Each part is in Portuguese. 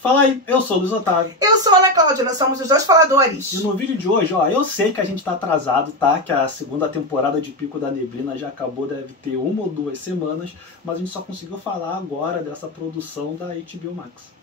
Fala aí, eu sou o Luiz Otávio. Eu sou a Ana Cláudia, nós somos os dois faladores. E no vídeo de hoje, ó, eu sei que a gente tá atrasado, tá? Que a segunda temporada de Pico da Neblina já acabou, deve ter 1 ou 2 semanas, mas a gente só conseguiu falar agora dessa produção da HBO Max.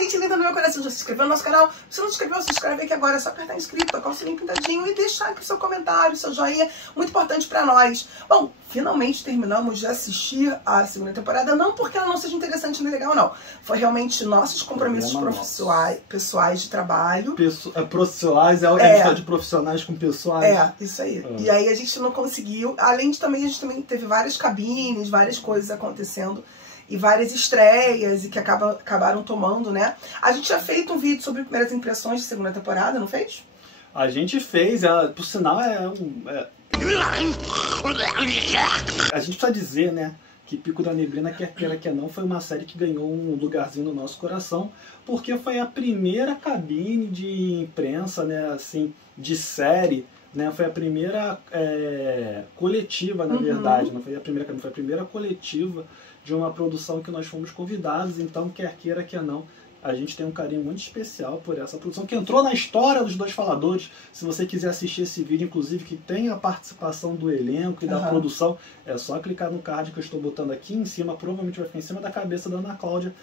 Gente linda do meu coração, já se inscreveu no nosso canal? Se não se inscreveu, se inscreve aqui agora. É só apertar inscrito, tocar o sininho pintadinho e deixar aqui seu comentário, seu joinha, muito importante pra nós. Bom, finalmente terminamos de assistir a segunda temporada, não porque ela não seja interessante nem legal, não. Foi realmente nossos compromissos pessoais de trabalho. Profissionais, a gente fala de profissionais com pessoais. Isso aí. E aí a gente não conseguiu, além de também, a gente também teve várias cabines, várias coisas acontecendo. E várias estreias e que acabaram tomando, né? A gente tinha feito um vídeo sobre primeiras impressões de segunda temporada, não fez? A gente fez, por sinal A gente precisa dizer, né, que Pico da Neblina, quer queira que não, foi uma série que ganhou um lugarzinho no nosso coração, porque foi a primeira cabine de imprensa, né, assim, de série, né, foi a primeira coletiva, na verdade, não foi a primeira cabine, foi a primeira coletiva de uma produção que nós fomos convidados, então quer queira que não, a gente tem um carinho muito especial por essa produção, que entrou na história dos dois faladores. Se você quiser assistir esse vídeo, inclusive, que tem a participação do elenco e da produção, é só clicar no card que eu estou botando aqui em cima, provavelmente vai ficar em cima da cabeça da Ana Cláudia,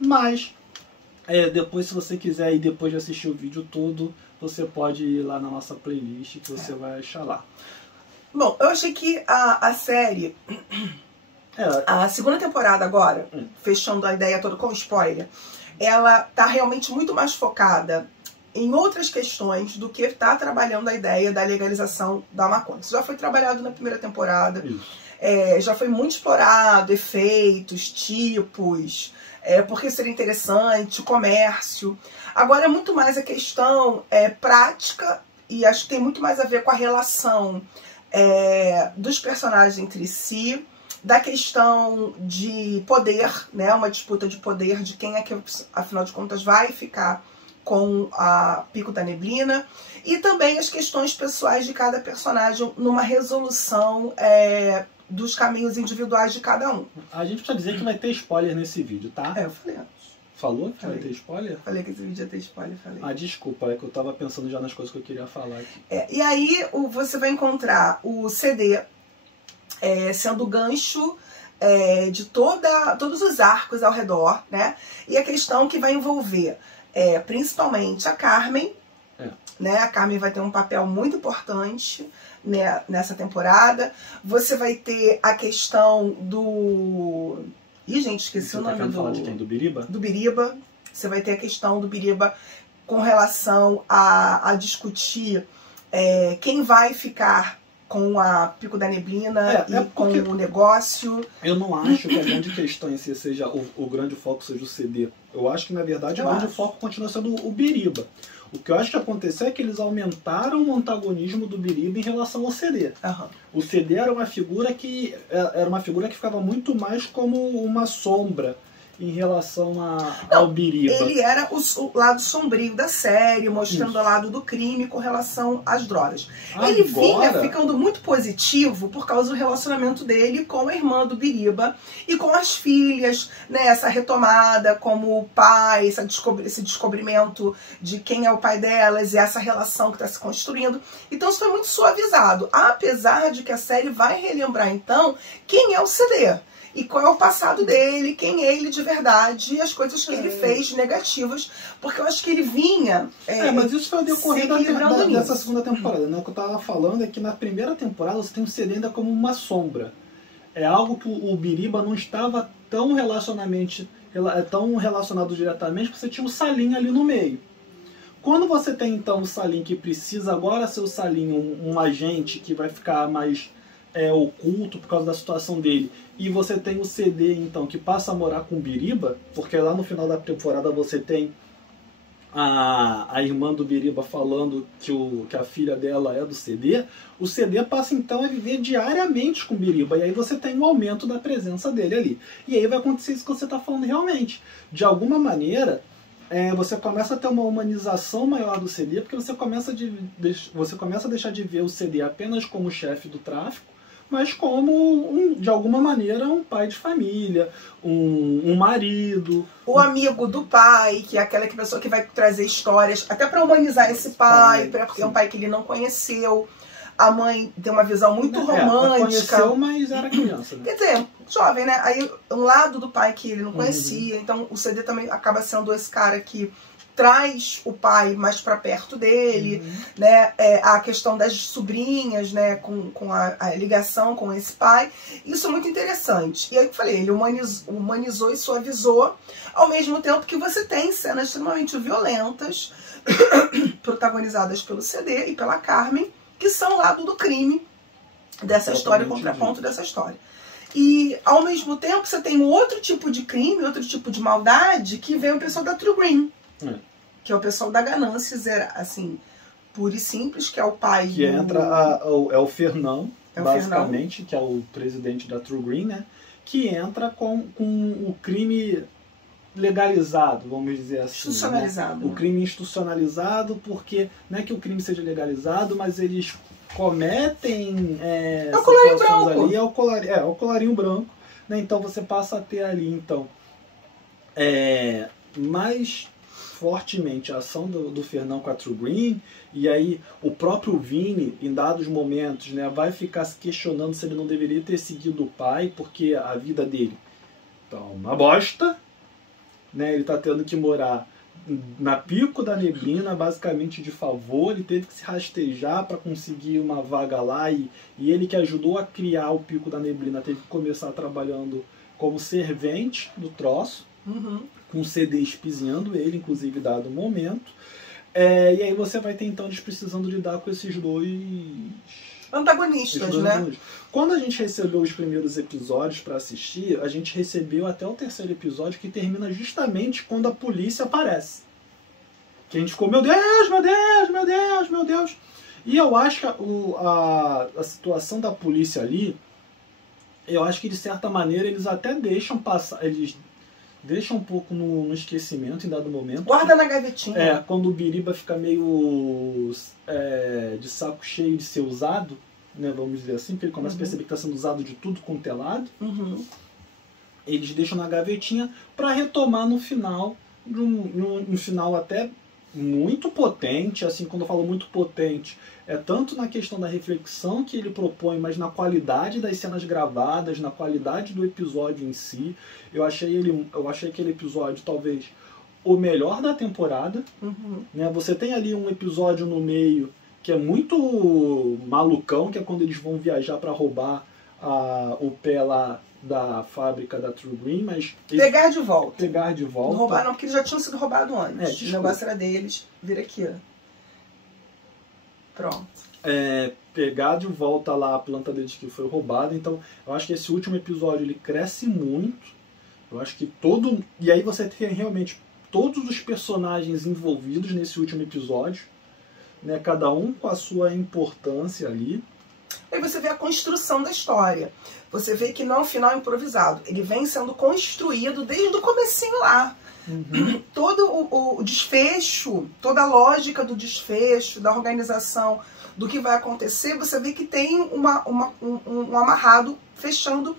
mas depois, se você quiser, e depois de assistir o vídeo todo, você pode ir lá na nossa playlist, que você vai achar lá. Bom, eu achei que a série... A segunda temporada agora, fechando a ideia toda com spoiler, ela tá realmente muito mais focada em outras questões do que tá trabalhando a ideia da legalização da maconha. Isso já foi trabalhado na primeira temporada, já foi muito explorado, efeitos, tipos, porque seria interessante, comércio. Agora é muito mais a questão prática, e acho que tem muito mais a ver com a relação dos personagens entre si, da questão de poder, né, uma disputa de poder de quem é que, afinal de contas, vai ficar com a Pico da Neblina, e também as questões pessoais de cada personagem numa resolução dos caminhos individuais de cada um. A gente precisa dizer que vai ter spoiler nesse vídeo, tá? Eu falei antes. Falou que vai ter spoiler? Falei que esse vídeo ia ter spoiler, falei. Ah, desculpa, é que eu tava pensando já nas coisas que eu queria falar aqui. E aí você vai encontrar o CD sendo o gancho de todos os arcos ao redor, né? E a questão que vai envolver principalmente a Carmen, né? A Carmen vai ter um papel muito importante, né, nessa temporada. Você vai ter a questão do... Ih, gente, esqueci o nome falar de quem? Do Biriba? Do Biriba. Você vai ter a questão do Biriba com relação a discutir quem vai ficar com a Pico da Neblina e com o negócio. Eu não acho que a grande questão em si seja o grande foco seja o CD. Eu acho que, na verdade, o grande foco continua sendo o Biriba. O que eu acho que aconteceu é que eles aumentaram o antagonismo do Biriba em relação ao CD. O CD era uma figura que ficava muito mais como uma sombra em relação ao Biriba. Ele era o lado sombrio da série, mostrando o lado do crime com relação às drogas. Ele vinha ficando muito positivo por causa do relacionamento dele com a irmã do Biriba e com as filhas, né? Essa retomada como pai, esse descobrimento de quem é o pai delas e essa relação que está se construindo. Então isso foi muito suavizado, apesar de que a série vai relembrar então quem é o CD. E qual é o passado dele, quem é ele de verdade, e as coisas que ele fez negativas, porque eu acho que ele vinha mas isso foi decorrer dessa segunda temporada, né? O que eu tava falando é que na primeira temporada você tem o CD ainda como uma sombra. É algo que o Biriba não estava tão relacionado diretamente, porque você tinha o Salim ali no meio. Quando você tem então o Salim que precisa agora ser o Salim, um agente que vai ficar mais oculto por causa da situação dele, e você tem o CD então que passa a morar com o Biriba, porque lá no final da temporada você tem a irmã do Biriba falando que a filha dela é do CD, o CD passa então a viver diariamente com o Biriba, e aí você tem um aumento da presença dele ali. E aí vai acontecer isso que você está falando realmente. De alguma maneira, você começa a ter uma humanização maior do CD, porque você começa a deixar de ver o CD apenas como chefe do tráfico, mas como, de alguma maneira, um pai de família, um marido. O amigo do pai, que é aquela pessoa que vai trazer histórias, até para humanizar esse pai, porque é um pai que ele não conheceu. A mãe tem uma visão muito romântica. Conheceu, mas era criança, né? Quer dizer, jovem, né? Aí um lado do pai que ele não conhecia. Então o CD também acaba sendo esse cara que traz o pai mais para perto dele, né? A questão das sobrinhas, né? Com a ligação com esse pai. Isso é muito interessante. E aí eu falei, ele humanizou e suavizou, ao mesmo tempo que você tem cenas extremamente violentas, protagonizadas pelo CD e pela Carmen, que são o lado do crime dessa história, o contraponto dessa história. E, ao mesmo tempo, você tem um outro tipo de crime, outro tipo de maldade, que vem o pessoal da True Green. Que é o pessoal da ganância, assim, pura e simples, que é o pai que entra é o Fernão, basicamente, que é o presidente da True Green, né? Que entra com o crime legalizado, vamos dizer assim. Institucionalizado. Né? O crime institucionalizado, porque não é que o crime seja legalizado, mas eles cometem o colarinho branco. Ali, é o colarinho branco. Né? Então você passa a ter ali, mais fortemente a ação do Fernão com a True Green, e aí o próprio Vini, em dados momentos, né, vai ficar se questionando se ele não deveria ter seguido o pai, porque a vida dele tá uma bosta, né, ele tá tendo que morar na Pico da Neblina, basicamente de favor, ele teve que se rastejar para conseguir uma vaga lá, e ele que ajudou a criar o Pico da Neblina teve que começar trabalhando como servente do troço, com o CD espizinhando ele, inclusive, dado o momento. E aí você vai ter, então, eles precisando lidar com esses dois antagonistas, né? Quando a gente recebeu os primeiros episódios para assistir, a gente recebeu até o terceiro episódio, que termina justamente quando a polícia aparece. Que a gente ficou, meu Deus, meu Deus, meu Deus, meu Deus. E eu acho que a situação da polícia ali, eu acho que de certa maneira eles até deixam passar, eles deixam um pouco no esquecimento em dado momento. Guarda na gavetinha. Quando o Biriba fica meio de saco cheio de ser usado, né, vamos dizer assim, porque ele começa a perceber que está sendo usado de tudo quanto é lado. Eles deixam na gavetinha para retomar no final, um final até muito potente. Assim, quando eu falo muito potente, é tanto na questão da reflexão que ele propõe, mas na qualidade das cenas gravadas, na qualidade do episódio em si. Eu achei aquele episódio talvez o melhor da temporada. Né? Você tem ali um episódio no meio que é muito malucão, que é quando eles vão viajar para roubar o pé lá da fábrica da True Green, mas... Pegar de volta. Pegar de volta. Não roubar não, porque eles já tinham sido roubados antes. O negócio era deles. Vira aqui, ó. Pronto. Pegar de volta lá a planta deles que foi roubada. Então, eu acho que esse último episódio, ele cresce muito. Eu acho que E aí você tem realmente todos os personagens envolvidos nesse último episódio. Né? Cada um com a sua importância ali. Aí você vê a construção da história. Você vê que não é um final improvisado. Ele vem sendo construído desde o comecinho lá. Todo o desfecho, toda a lógica do desfecho, da organização, do que vai acontecer, você vê que tem um amarrado, fechando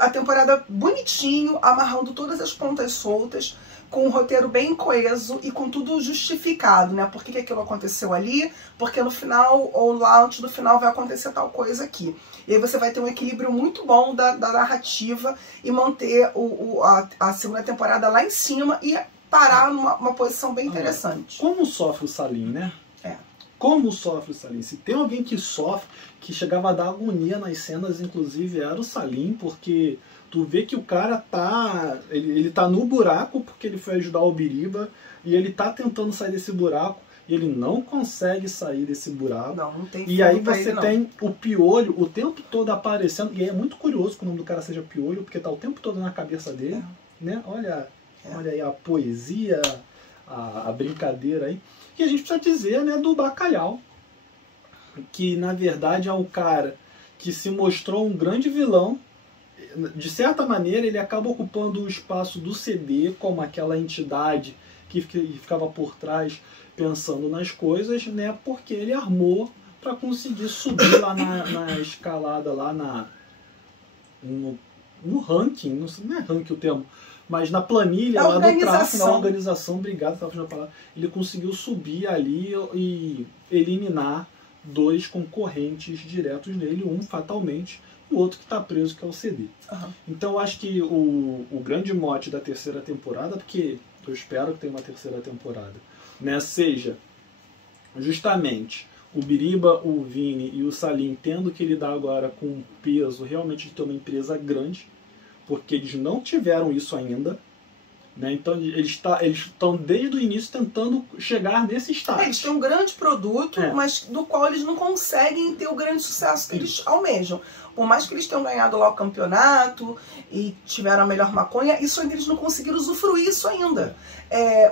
a temporada bonitinho, amarrando todas as pontas soltas, com um roteiro bem coeso e com tudo justificado, né? Por que aquilo aconteceu ali? Porque no final, ou lá antes do final, vai acontecer tal coisa aqui. E aí você vai ter um equilíbrio muito bom da narrativa e manter a segunda temporada lá em cima e parar numa posição bem interessante. Como sofre o Salim, né? Como sofre o Salim? Se tem alguém que sofre, que chegava a dar agonia nas cenas, inclusive, era o Salim, porque... Tu vê que o cara tá... Ele tá no buraco porque ele foi ajudar o Biriba. E ele tá tentando sair desse buraco. E ele não consegue sair desse buraco. Não tem. E aí você tem o Piolho o tempo todo aparecendo. E aí é muito curioso que o nome do cara seja Piolho, porque tá o tempo todo na cabeça dele. Né? Olha aí a poesia, a brincadeira aí. E a gente precisa dizer, né, do Bacalhau. Que na verdade é um cara que se mostrou um grande vilão. De certa maneira, ele acaba ocupando o espaço do CD como aquela entidade que ficava por trás pensando nas coisas, né? Porque ele armou para conseguir subir lá na escalada, lá no ranking, não é ranking o termo, mas na planilha lá do tráfego, na organização, obrigado, estava fazendo a palavra, ele conseguiu subir ali e eliminar 2 concorrentes diretos nele, um fatalmente, e o outro que está preso, que é o CD. Então eu acho que o grande mote da terceira temporada, porque eu espero que tenha uma terceira temporada, né, seja justamente o Biriba, o Vini e o Salim tendo que lidar agora com o peso realmente de ter uma empresa grande, porque eles não tiveram isso ainda, né? Então eles estão desde o início tentando chegar nesse estágio. Eles têm um grande produto, mas do qual eles não conseguem ter o grande sucesso que eles almejam. Por mais que eles tenham ganhado lá o campeonato e tiveram a melhor maconha, isso ainda eles não conseguiram usufruir isso ainda.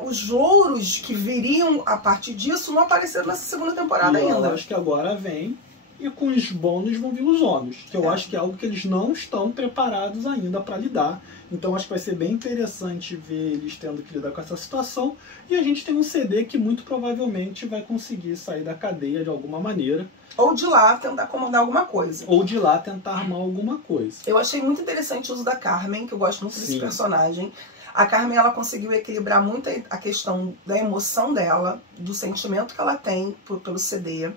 Os louros que viriam a partir disso não apareceram nessa segunda temporada ainda. Eu acho que agora vem, e com os bônus vão vir os ônus, que eu acho que é algo que eles não estão preparados ainda para lidar. Então acho que vai ser bem interessante ver eles tendo que lidar com essa situação. E a gente tem um CD que muito provavelmente vai conseguir sair da cadeia de alguma maneira. Ou de lá tentar comandar alguma coisa. Ou de lá tentar armar alguma coisa. Eu achei muito interessante o uso da Carmen, que eu gosto muito desse personagem. A Carmen, ela conseguiu equilibrar muito a questão da emoção dela, do sentimento que ela tem pelo CD.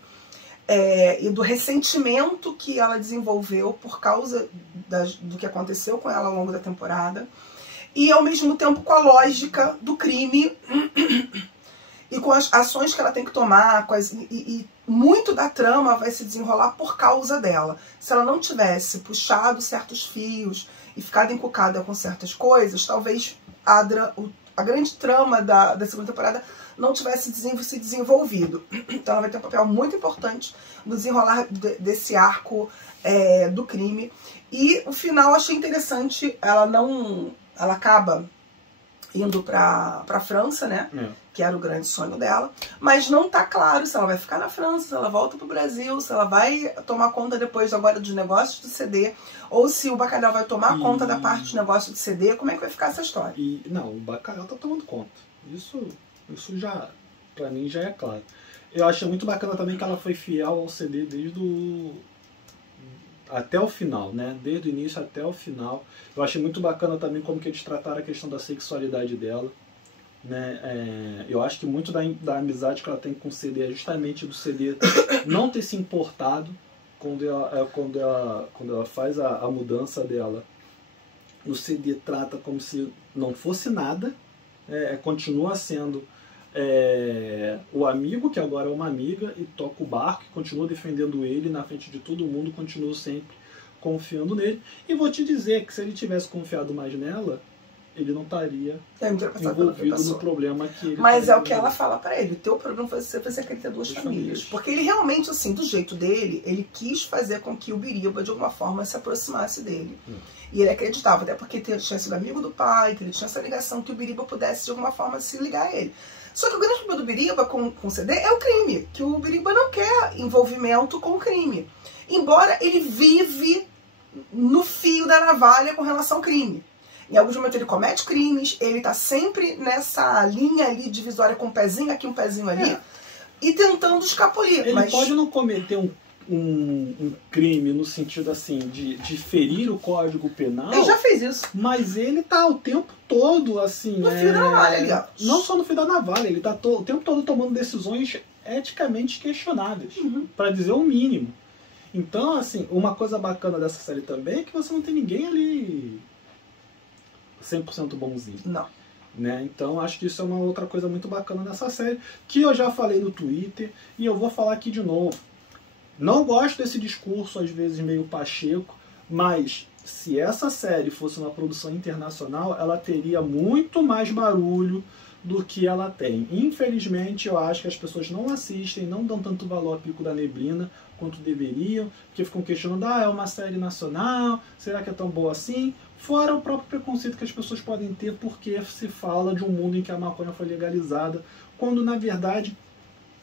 E do ressentimento que ela desenvolveu por causa do que aconteceu com ela ao longo da temporada. E ao mesmo tempo com a lógica do crime e com as ações que ela tem que tomar. E muito da trama vai se desenrolar por causa dela. Se ela não tivesse puxado certos fios e ficado encucada com certas coisas, talvez a grande trama da segunda temporada não tivesse se desenvolvido. Então ela vai ter um papel muito importante no desenrolar desse arco do crime. E o final eu achei interessante, ela acaba indo pra França, né? Que era o grande sonho dela. Mas não tá claro se ela vai ficar na França, se ela volta pro Brasil, se ela vai tomar conta depois agora dos negócios do CD, ou se o Bacalhau vai tomar conta da parte de negócio do CD. Como é que vai ficar essa história? Não, o Bacalhau tá tomando conta. Isso já, pra mim, já é claro. Eu achei muito bacana também que ela foi fiel ao CD até o final, né? Desde o início até o final. Eu achei muito bacana também como que eles trataram a questão da sexualidade dela, né? Eu acho que muito da amizade que ela tem com o CD é justamente do CD não ter se importado quando ela faz a mudança dela. O CD trata como se não fosse nada, continua sendo o amigo, que agora é uma amiga, e toca o barco, e continua defendendo ele na frente de todo mundo, continua sempre confiando nele. E vou te dizer que se ele tivesse confiado mais nela, ele não estaria envolvido no problema que ele... Mas é o que ela fala pra ele: o teu problema foi você querer ter duas famílias. Porque ele realmente, assim, do jeito dele, ele quis fazer com que o Biriba, de alguma forma, se aproximasse dele. E ele acreditava, até porque tinha sido amigo do pai, que ele tinha essa ligação, que o Biriba pudesse, de alguma forma, se ligar a ele. Só que o grande problema do Biriba com o CD é o crime, que o Biriba não quer envolvimento com o crime. Embora ele vive no fio da navalha com relação ao crime. Em alguns momentos ele comete crimes, ele tá sempre nessa linha ali divisória com um pezinho aqui, um pezinho ali, e tentando escapulir. Ele pode não cometer um crime no sentido assim de ferir o Código Penal. Ele já fez isso. Mas ele tá o tempo todo assim... No fio da navalha, aliás. Não só no fio da navalha, ele tá o tempo todo tomando decisões eticamente questionáveis, para dizer o mínimo. Então, assim, uma coisa bacana dessa série também é que você não tem ninguém ali 100% bonzinho. Não. Né? Então acho que isso é uma outra coisa muito bacana nessa série, que eu já falei no Twitter e eu vou falar aqui de novo. Não gosto desse discurso, às vezes meio pacheco, mas se essa série fosse uma produção internacional, ela teria muito mais barulho do que ela tem. Infelizmente, eu acho que as pessoas não assistem, não dão tanto valor a Pico da Neblina quanto deveriam, porque ficam questionando: é uma série nacional, será que é tão boa assim? Fora o próprio preconceito que as pessoas podem ter porque se fala de um mundo em que a maconha foi legalizada, quando na verdade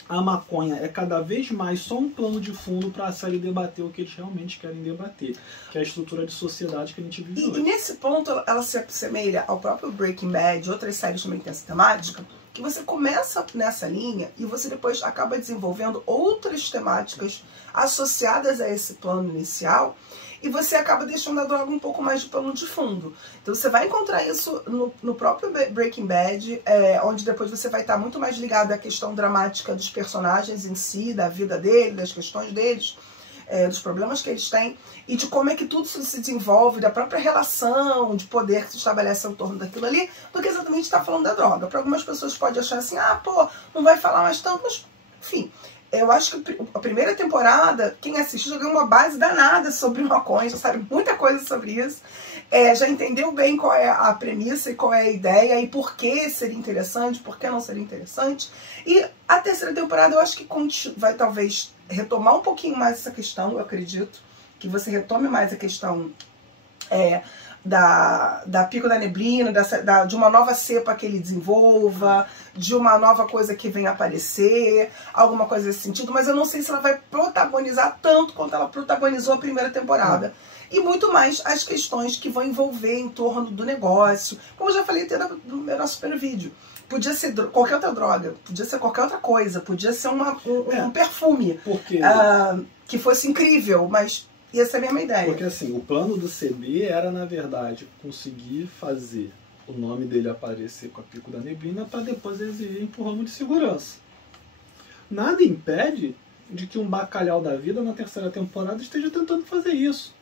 a maconha é cada vez mais só um plano de fundo para a série debater o que eles realmente querem debater, que é a estrutura de sociedade que a gente vive hoje. E nesse ponto ela se assemelha ao próprio Breaking Bad e outras séries também que tem essa temática, que você começa nessa linha e você depois acaba desenvolvendo outras temáticas associadas a esse plano inicial e você acaba deixando a droga um pouco mais de pano de fundo. Então você vai encontrar isso no próprio Breaking Bad, onde depois você vai estar muito mais ligado à questão dramática dos personagens em si, da vida deles, das questões deles, dos problemas que eles têm e de como é que tudo isso se desenvolve, da própria relação de poder que se estabelece em torno daquilo ali, do que exatamente está falando da droga. Para algumas pessoas pode achar assim, pô, não vai falar mais tanto, mas enfim. Eu acho que a primeira temporada, quem assistiu já ganhou uma base danada sobre maconha, já sabe muita coisa sobre isso, já entendeu bem qual é a premissa e qual é a ideia e por que seria interessante, por que não seria interessante. E a terceira temporada eu acho que vai talvez retomar um pouquinho mais essa questão, eu acredito, que você retome mais a questão da pico da neblina, de uma nova cepa que ele desenvolva, de uma nova coisa que venha aparecer, alguma coisa nesse sentido, mas eu não sei se ela vai protagonizar tanto quanto ela protagonizou a primeira temporada. E muito mais as questões que vão envolver em torno do negócio. Como eu já falei até no meu nosso primeiro vídeo, podia ser qualquer outra droga, podia ser qualquer outra coisa, podia ser um perfume que fosse incrível, mas ia ser a mesma ideia. Porque assim, o plano do CD era, na verdade, conseguir fazer o nome dele aparecer com a pico da neblina para depois eles irem pro ramo de segurança. Nada impede de que um bacalhau da vida na terceira temporada esteja tentando fazer isso.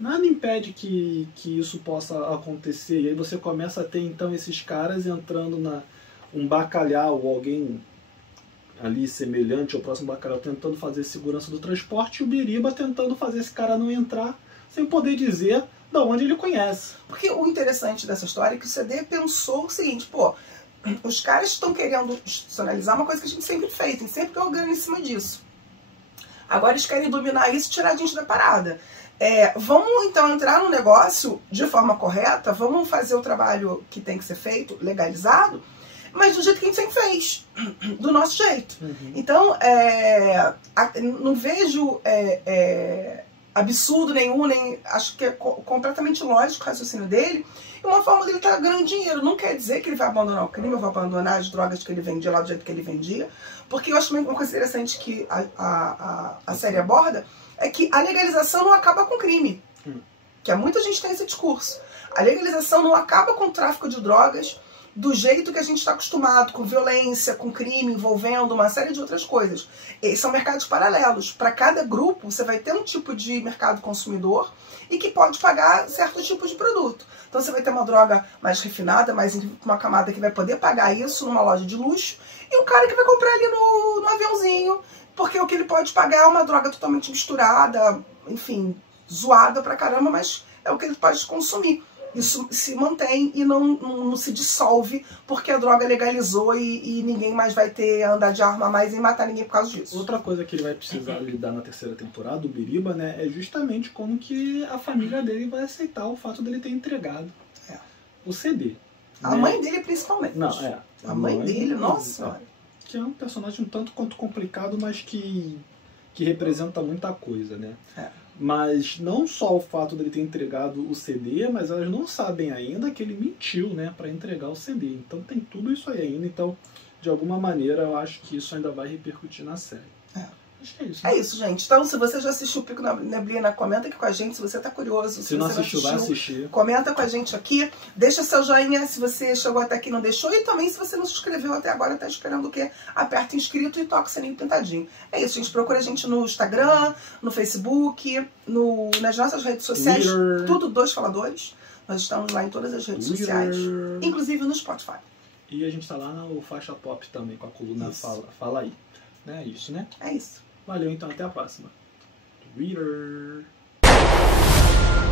Nada impede que isso possa acontecer. E aí você começa a ter então esses caras entrando um bacalhau ou alguém ali semelhante ao próximo bacalhau tentando fazer segurança do transporte e o Biriba tentando fazer esse cara não entrar sem poder dizer de onde ele conhece. Porque o interessante dessa história é que o CD pensou o seguinte, pô, os caras estão querendo institucionalizar uma coisa que a gente sempre fez, tem sempre ganho em cima disso. Agora eles querem dominar isso e tirar a gente da parada. Vamos então entrar no negócio de forma correta, vamos fazer o trabalho que tem que ser feito, legalizado, mas do jeito que a gente sempre fez, do nosso jeito. Então, não vejo absurdo nenhum, nem acho que é completamente lógico o raciocínio dele, e uma forma dele estar ganhando dinheiro. Não quer dizer que ele vai abandonar o crime, ou vai abandonar as drogas que ele vendia lá do jeito que ele vendia, porque eu acho também uma coisa interessante que a série aborda, é que a legalização não acaba com o crime, que muita gente tem esse discurso. A legalização não acaba com o tráfico de drogas do jeito que a gente está acostumado, com violência, com crime envolvendo uma série de outras coisas. E são mercados paralelos. Para cada grupo, você vai ter um tipo de mercado consumidor e que pode pagar certos tipos de produto. Então você vai ter uma droga mais refinada, mais uma camada que vai poder pagar isso numa loja de luxo, e um cara que vai comprar ali no aviãozinho, porque o que ele pode pagar é uma droga totalmente misturada, enfim, zoada pra caramba, mas é o que ele pode consumir. Isso se mantém e não se dissolve porque a droga legalizou e ninguém mais vai ter andar de arma mais e matar ninguém por causa disso. Outra coisa que ele vai precisar lidar na terceira temporada, o Biriba, né, é justamente como que a família dele vai aceitar o fato dele ter entregado o CD. A mãe dele principalmente. Não, a mãe dele, nossa. Que é um personagem um tanto quanto complicado, mas que representa muita coisa, né? Mas não só o fato dele ter entregado o CD, mas elas não sabem ainda que ele mentiu, né, para entregar o CD. Então tem tudo isso aí ainda. Então, de alguma maneira, eu acho que isso ainda vai repercutir na série. Acho que é isso. Né? É isso, gente. Então, se você já assistiu o Pico da Neblina, comenta aqui com a gente. Se você tá curioso, se não assistiu, vai assistir. Comenta com a gente aqui. Deixa seu joinha se você chegou até aqui e não deixou. E também, se você não se inscreveu até agora, tá esperando o quê? Aperta inscrito e toca o sininho pintadinho. É isso, gente. Procura a gente no Instagram, no Facebook, nas nossas redes sociais. Twitter. Tudo Dois Faladores. Nós estamos lá em todas as redes sociais. Inclusive no Spotify. E a gente tá lá no Faixa Pop também, com a coluna Fala Aí. É isso, né? É isso. Valeu, então. Até a próxima. Twitter.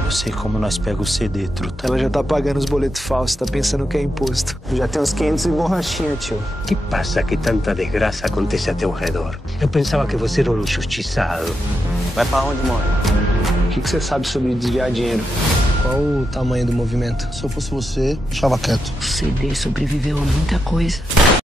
Eu sei como nós pega o CD, truta. Ela já tá pagando os boletos falsos, tá pensando que é imposto. Já tem uns 500 em borrachinha, tio. Que passa que tanta desgraça acontece a teu redor? Eu pensava que você era um injustiçado. Vai pra onde, mãe? O que você sabe sobre desviar dinheiro? Qual o tamanho do movimento? Se eu fosse você, deixava quieto. O CD sobreviveu a muita coisa.